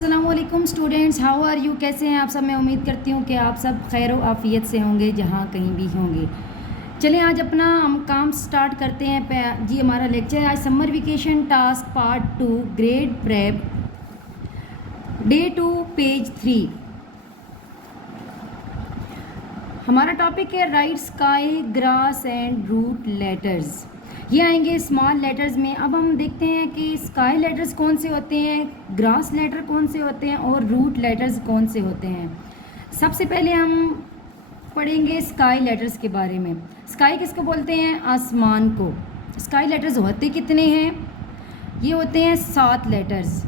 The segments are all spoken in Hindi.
अस्सलामुअलैकुम स्टूडेंट्स, हाउ आर यू? कैसे हैं आप सब? मैं उम्मीद करती हूँ कि आप सब खैर व आफ़ियत से होंगे जहाँ कहीं भी होंगे। चलें आज अपना हम काम स्टार्ट करते हैं। जी हमारा लेक्चर है आज summer vacation task part 2 grade prep day 2 page 3। हमारा टॉपिक है write sky grass and root letters. ये आएंगे स्मॉल लेटर्स में। अब हम देखते हैं कि स्काई लेटर्स कौन से होते हैं, ग्रास लेटर कौन से होते हैं और रूट लेटर्स कौन से होते हैं। सबसे पहले हम पढ़ेंगे स्काई लेटर्स के बारे में। स्काई किसको बोलते हैं? आसमान को। स्काई लेटर्स होते कितने हैं? ये होते हैं 7 लेटर्स।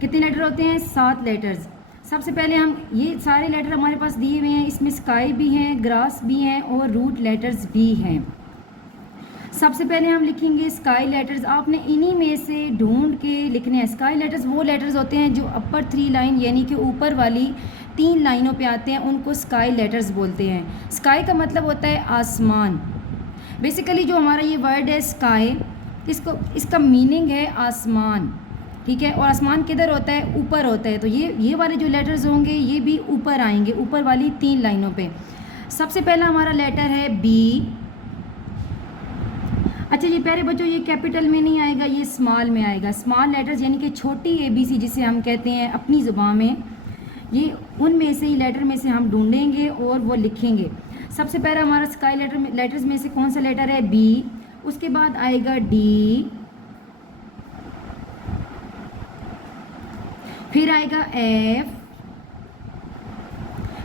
कितने लेटर होते हैं? 7 लेटर्स। सबसे पहले हम ये सारे लेटर हमारे पास दिए हुए हैं, इसमें स्काई भी हैं, ग्रास भी हैं और रूट लेटर्स भी हैं। सबसे पहले हम लिखेंगे स्काई लेटर्स। आपने इन्हीं में से ढूंढ के लिखने हैं। स्काई लेटर्स वो लेटर्स होते हैं जो अपर 3 लाइन यानी कि ऊपर वाली 3 लाइनों पे आते हैं, उनको स्काई लेटर्स बोलते हैं। स्काई का मतलब होता है आसमान। बेसिकली जो हमारा ये वर्ड है स्काई, इसका मीनिंग है आसमान, ठीक है। और आसमान किधर होता है? ऊपर होता है। तो ये वाले जो लेटर्स होंगे ये भी ऊपर आएंगे, ऊपर वाली 3 लाइनों पे। सबसे पहला हमारा लेटर है बी। अच्छा जी प्यारे बच्चों, ये कैपिटल में नहीं आएगा, ये स्मॉल में आएगा। स्मॉल लेटर्स यानी कि छोटी ABC जिसे हम कहते हैं अपनी ज़ुबान में, ये उनमें से ही लेटर में से हम ढूंढेंगे और वो लिखेंगे। सबसे पहला हमारा स्काई लेटर्स में से कौन सा लेटर है? बी। उसके बाद आएगा डी, फिर आएगा एफ,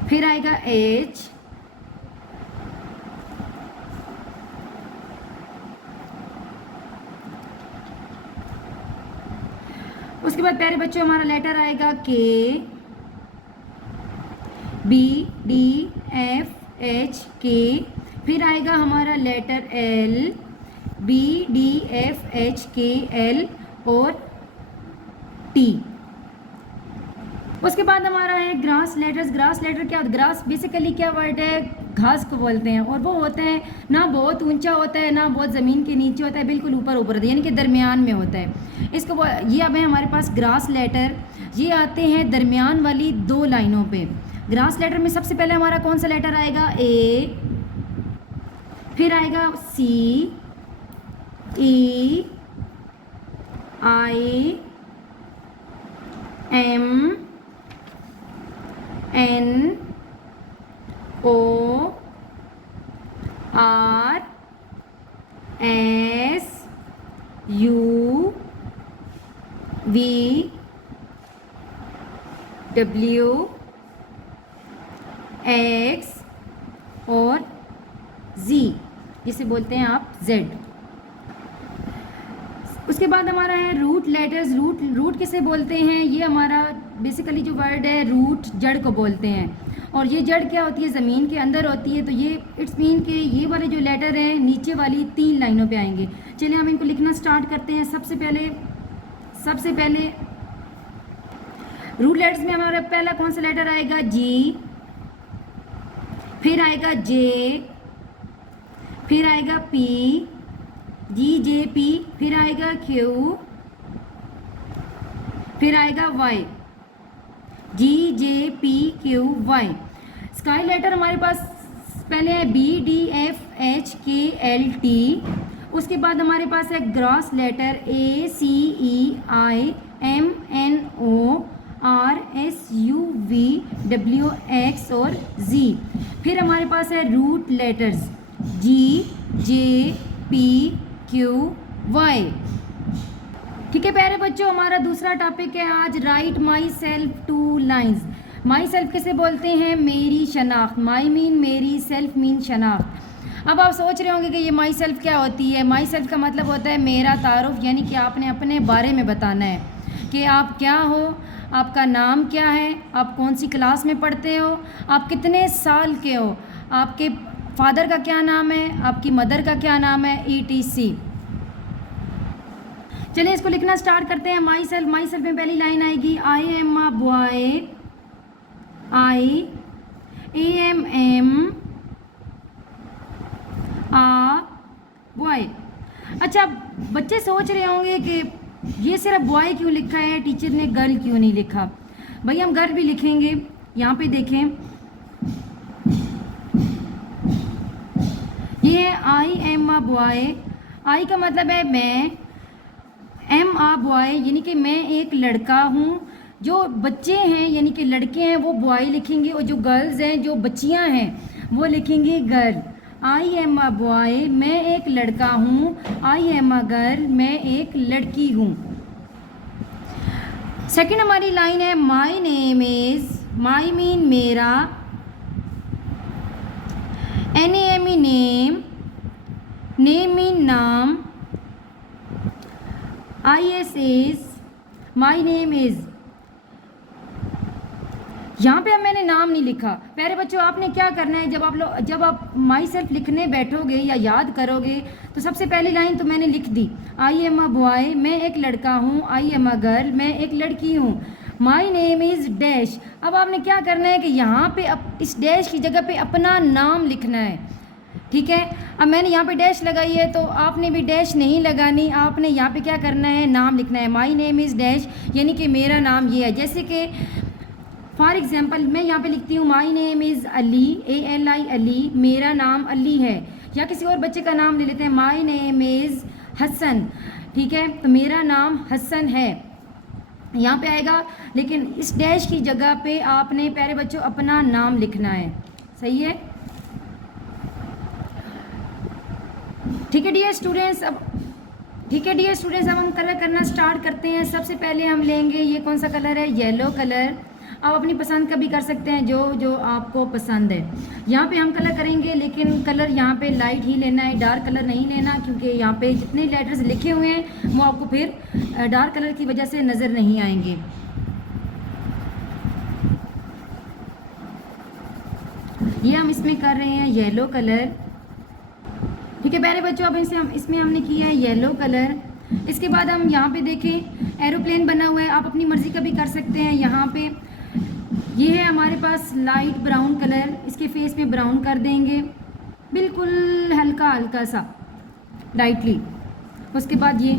फिर आएगा एच, उसके बाद प्यारे बच्चों हमारा लेटर आएगा के, बी, डी, एफ, एच, के। फिर आएगा हमारा letter L, B, D, F, H, K, L और टी। उसके बाद हमारा है ग्रास लेटर्स। ग्रास लेटर क्या होता है? ग्रास बेसिकली क्या वर्ड है? घास को बोलते हैं। और वो होता है ना बहुत ऊंचा होता है ना बहुत ज़मीन के नीचे होता है, बिल्कुल ऊपर ऊपर होता है यानी कि दरमियान में होता है। ये अब है हमारे पास ग्रास लेटर। ये आते हैं दरमियान वाली 2 लाइनों पे। ग्रास लेटर में सबसे पहले हमारा कौन सा लेटर आएगा? ए, फिर आएगा C, E, I, M, N, O, R, S, U, V, W, X और जी, जिसे बोलते हैं आप जेड। उसके बाद हमारा है रूट लेटर्स। रूट किसे बोलते हैं? ये हमारा बेसिकली जो वर्ड है रूट, जड़ को बोलते हैं। और ये जड़ क्या होती है? ज़मीन के अंदर होती है। तो ये इट्स मीन के ये वाले जो लेटर हैं नीचे वाली 3 लाइनों पे आएंगे। चलिए हम इनको लिखना स्टार्ट करते हैं। सबसे पहले रूट लेटर्स में हमारा पहला कौन सा लेटर आएगा? जी, फिर आएगा जे, फिर आएगा पी, जी जे पी, फिर आएगा क्यू, फिर आएगा Y, G J P Q Y. Sky letter हमारे पास पहले है B, D, F, H, K, L, T. उसके बाद हमारे पास है grass letter A, C, E, I, M, N, O, R, S, U, V, W, X और जी। फिर हमारे पास है root letters G, J, P, Q, Y. ठीक है प्यारे बच्चों, हमारा दूसरा टॉपिक है आज write myself 2 lines. My self किसे बोलते हैं? मेरी शनाख्त। माई मीन मेरी, सेल्फ मीन शनाख्त। अब आप सोच रहे होंगे कि ये माई सेल्फ क्या होती है। माई सेल्फ का मतलब होता है मेरा तारुफ, यानी कि आपने अपने बारे में बताना है कि आप क्या हो, आपका नाम क्या है, आप कौन सी क्लास में पढ़ते हो, आप कितने साल के हो, आपके फादर का क्या नाम है, आपकी मदर का क्या नाम है, ETC। चलिए इसको लिखना स्टार्ट करते हैं। माई सेल्फ में पहली लाइन आएगी I am a boy, I am uh boy. अच्छा बच्चे सोच रहे होंगे कि ये सिर्फ बॉय क्यों लिखा है, टीचर ने गर्ल क्यों नहीं लिखा। भाई हम गर्ल भी लिखेंगे, यहाँ पे देखें ये है आई एम अ बॉय। आई का मतलब है मैं, एम आ बॉय यानी कि मैं एक लड़का हूँ। जो बच्चे हैं यानी कि लड़के हैं वो बॉय लिखेंगे, और जो गर्ल्स हैं, जो बच्चियाँ हैं, वो लिखेंगे girl. I am a boy मैं एक लड़का हूँ, आई एम अ गर्ल मैं एक लड़की हूँ। सेकंड हमारी लाइन है my name is, my mean मेरा, N A M E name, name mean नाम, I S is, my name is. यहाँ पे अब मैंने नाम नहीं लिखा। प्यारे बच्चों आपने क्या करना है, जब आप माई सेल्फ लिखने बैठोगे या याद करोगे तो सबसे पहली लाइन तो मैंने लिख दी, आई एम अ बॉय मैं एक लड़का हूँ, आई एम अ गर्ल मैं एक लड़की हूँ, माई नेम इज़ डैश। अब आपने क्या करना है कि यहाँ पे इस डैश की जगह पे अपना नाम लिखना है, ठीक है। अब मैंने यहाँ पे डैश लगाई है तो आपने भी डैश नहीं लगानी, आपने यहाँ पे क्या करना है, नाम लिखना है। माई नेम इज़ डैश यानी कि मेरा नाम ये है। जैसे कि फॉर एग्जाम्पल मैं यहाँ पे लिखती हूँ माई name is Ali, ALI Ali, मेरा नाम अली है। या किसी और बच्चे का नाम ले लेते हैं, माई नेम इज़ हसन, ठीक है, तो मेरा नाम हसन है, यहाँ पे आएगा। लेकिन इस डैश की जगह पे आपने प्यारे बच्चों अपना नाम लिखना है, सही है, ठीक है डियर स्टूडेंट्स। अब हम कलर करना स्टार्ट करते हैं। सबसे पहले हम लेंगे, ये कौन सा कलर है, येलो कलर। आप अपनी पसंद का भी कर सकते हैं, जो जो आपको पसंद है। यहाँ पे हम कलर करेंगे, लेकिन कलर यहाँ पे लाइट ही लेना है, डार्क कलर नहीं लेना, क्योंकि यहाँ पे जितने लेटर्स लिखे हुए हैं वो आपको फिर डार्क कलर की वजह से नज़र नहीं आएंगे। ये हम इसमें कर रहे हैं येलो कलर, ठीक है प्यारे बच्चों। अब इसमें हमने किया है येलो कलर। इसके बाद हम यहाँ पे देखें एरोप्लेन बना हुआ है, आप अपनी मर्ज़ी का भी कर सकते हैं। यहाँ पे ये है हमारे पास लाइट ब्राउन कलर, इसके फेस पे ब्राउन कर देंगे, बिल्कुल हल्का हल्का सा लाइटली। उसके बाद ये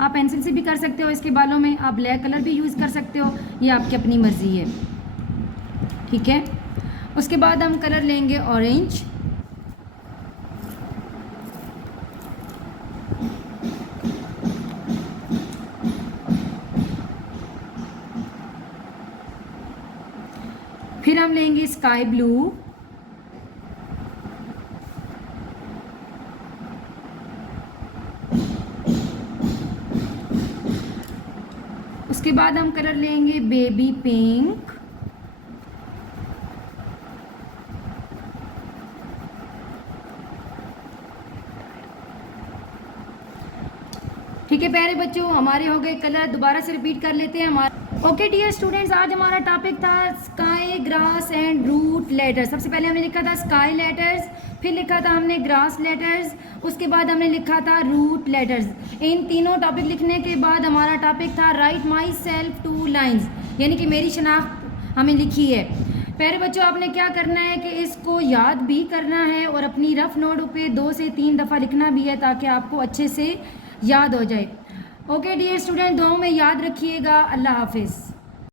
आप पेंसिल से भी कर सकते हो, इसके बालों में आप ब्लैक कलर भी यूज़ कर सकते हो, ये आपकी अपनी मर्ज़ी है, ठीक है। उसके बाद हम कलर लेंगे ऑरेंज, फिर हम लेंगे स्काई ब्लू, उसके बाद हम कलर लेंगे बेबी पिंक, ठीक है प्यारे बच्चों हमारे हो गए कलर। दोबारा से रिपीट कर लेते हैं हमारे। ओके डियर स्टूडेंट्स, आज हमारा टॉपिक था sky, grass and root letters. सबसे पहले हमने लिखा था स्काई लेटर्स, फिर लिखा था हमने ग्रास लेटर्स, उसके बाद हमने लिखा था रूट लेटर्स। इन तीनों टॉपिक लिखने के बाद हमारा टॉपिक था राइट माई सेल्फ 2 लाइन्स, यानी कि मेरी शनाख्त हमें लिखी है। प्यारे बच्चों आपने क्या करना है कि इसको याद भी करना है और अपनी रफ नोट पे 2 से 3 दफ़ा लिखना भी है, ताकि आपको अच्छे से याद हो जाए। ओके डियर स्टूडेंट, दुआओं में याद रखिएगा। अल्लाह हाफिज़।